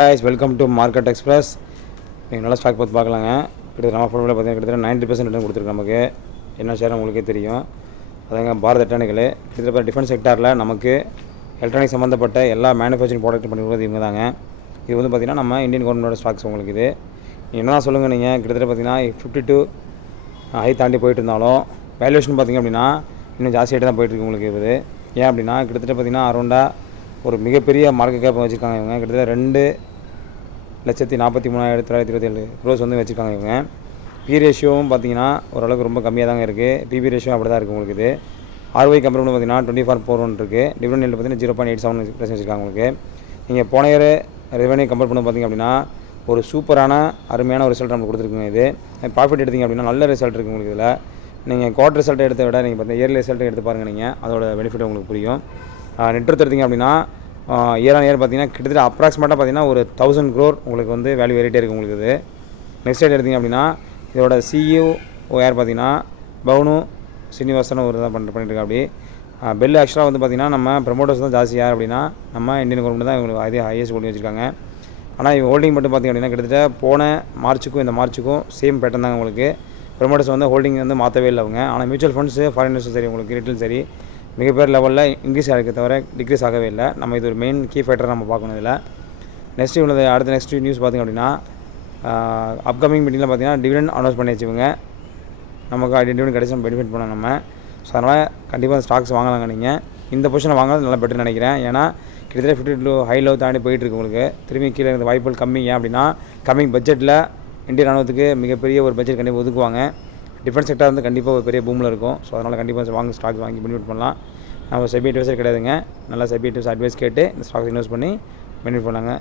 guys, welcome to Market Express. நீங்கள் நல்லா stock பார்த்து பார்க்கலாங்க. கிட்டத்தட்ட நம்ம ஃபோனில் பார்த்தீங்கன்னா கிட்டத்தட்ட 90% ரிட்டர்ன் கொடுத்துருக்கு. நமக்கு என்ன ஷேர் உங்களுக்கே தெரியும். அதாங்க பாரத் எலக்ட்ரானிக்கல். கிட்டத்தட்ட டிஃபென்ஸ் செக்டாரில் நமக்கு எலக்ட்ரானிக் சம்மந்தப்பட்ட எல்லா மேனுஃபேக்சரிங் ப்ராடக்ட் பண்ணி கொடுக்குறது இவங்க தாங்க. இது வந்து பார்த்திங்கன்னா நம்ம இந்தியன் கவர்மெண்டோட ஸ்டாக்ஸ் உங்களுக்கு இது. என்ன தான் சொல்லுங்கள் நீங்கள் கிட்டத்தட்ட பார்த்திங்கன்னா 52 ஹை தாண்டி போயிட்டு இருந்தாலும் வேல்யூஷன் பார்த்திங்க அப்படின்னா இன்னும் ஜாஸ்தியாகிட்டு தான் போயிட்டுருக்கு உங்களுக்கு இது. ஏன் அப்படின்னா கிட்டத்தட்ட பார்த்திங்கன்னா அரௌண்டாக ஒரு மிகப்பெரிய மார்க்கெட் கேப் வச்சுருக்காங்க இவங்க. கிட்டத்தட்ட 2,43,927 க்ரோஸ் வந்து வச்சுருக்காங்க இவங்க. பி ரேஷியோவும் பார்த்தீங்கன்னா ஓரளவுக்கு ரொம்ப கம்மியாக தாங்க இருக்குது. பிபி ரேஷியோ அப்படி தான் இருக்குது உங்களுக்கு இது. ஆர்ஒய் கம்பெனி பார்த்தீங்கன்னா 24.41 இருக்குது. டிவிடெண்ட் ஈல்டு பார்த்தீங்கன்னா 0.87% வச்சுருக்காங்க உங்களுக்கு. நீங்கள் போன இயர் ரெவன்யூ கம்பேர் பண்ண பார்த்திங்க அப்படின்னா ஒரு சூப்பரான அருமையான ஒரு ரிசல்ட் நமக்கு கொடுத்துருக்குங்க இது. ப்ராஃபிட் எடுத்திங்க அப்படின்னா நல்ல ரிசல்ட் இருக்குது உங்களுக்கு இதில். நீங்கள் குவார்ட்டர் ரிசல்ட் எடுத்த விட நீங்கள் பார்த்தீங்கன்னா இயர்லி ரிசல்ட் எடுத்து பாருங்கள். நீங்கள் அதோட பெனிஃபிட் உங்களுக்கு புரியும். நெட் எடுத்திங்க அப்படின்னா இயர் ஆன் இயர் பார்த்தீங்கன்னா கிட்டத்தட்ட அப்ராக்சிமேட்டாக பார்த்தீங்கன்னா ஒரு 1000 crore உங்களுக்கு வந்து வேல்யூ ஏறிட்டே இருக்குது உங்களுக்கு இது. நெக்ஸ்ட் சைடு எடுத்திங்க அப்படின்னா இதோட சிஇஓ யார் பார்த்தீங்கன்னா பவுனு சீனிவாசன் ஒரு தான் பண்ணிட்டுருக்கா. அப்படி பெல் ஆக்சுவலாக வந்து பார்த்திங்கன்னா நம்ம ப்ரமோட்டர்ஸ் தான் ஜாஸ்தி. யார் அப்படின்னா நம்ம இந்தியன் கவர்மெண்ட் தான் இவங்களுக்கு அதே ஹையஸ்ட் ஹோல்டிங் வச்சுருக்காங்க. ஆனால் இவங்க ஹோல்டிங் மட்டும் பார்த்திங்க அப்படின்னா கிட்டத்தட்ட போன மார்ச்சுக்கும் இந்த மார்ச்சுக்கும் சேம் பேட்டர்ன் தாங்க உங்களுக்கு. ப்ரமோட்டர்ஸ் வந்து ஹோல்டிங் வந்து மாற்றவே இல்லை அவங்க. ஆனால் மியூச்சுவல் ஃபண்ட்ஸு ஃபாரின் இன்வெஸ்டர்ஸ் சரி உங்களுக்கு ரீட்டில் சரி மிகப்பெரிய லெவலில் இன்க்ரீஸ் ஆகிருக்க தவிர டிக்ரீஸ் ஆகவே இல்லை. நம்ம இது ஒரு மெயின் கீ ஃபேக்டர் நம்ம பார்க்கணும் இதில். நெக்ஸ்ட் இவ்வளோ அடுத்த நெக்ஸ்ட் நியூஸ் பார்த்திங்க அப்படின்னா அப்கமிங் மீட்டிங்கில் பார்த்திங்கன்னா டிவிடெண்ட் அனௌன்ஸ் பண்ணி வச்சுக்கோங்க. நமக்கு டிவிடெண்ட் கிடைச்சி பெனிஃபிட் பண்ணோம் நம்ம. ஸோ அதனால் கண்டிப்பாக ஸ்டாக்ஸ் வாங்கலாங்க. நீங்கள் இந்த பொசிஷனை வாங்கினது நல்லா பெட்டர் நினைக்கிறேன். ஏன்னா கிட்டத்தட்ட 52 ஹை லெவல் தாண்டி போயிட்டுருக்கு உங்களுக்கு. திரும்பி கீழே இருந்த வாய்ப்புகள் கம்மி. ஏன் அப்படின்னா கம்மிங் பட்ஜெட்டில் இந்திய ராணுவத்துக்கு மிகப்பெரிய ஒரு பட்ஜெட் கண்டிப்பாக ஒதுக்குவாங்க. டிஃபென்ஸ் செக்டார் வந்து கண்டிப்பாக ஒரு பெரிய பூமில் இருக்கும். ஸோ அதனால் கண்டிப்பாக வாங்கி ஸ்டாக்ஸ் வாங்கி பெனிஃபிட் பண்ணலாம். நம்ம செபி அட்வைசர் கிடையாதுங்க. நல்லா செபி அட்வைஸ் கேட்டு இந்த ஸ்டாக்ஸ் இன்வெஸ்ட் பண்ணி பெனிஃபிட் பண்ணாங்க.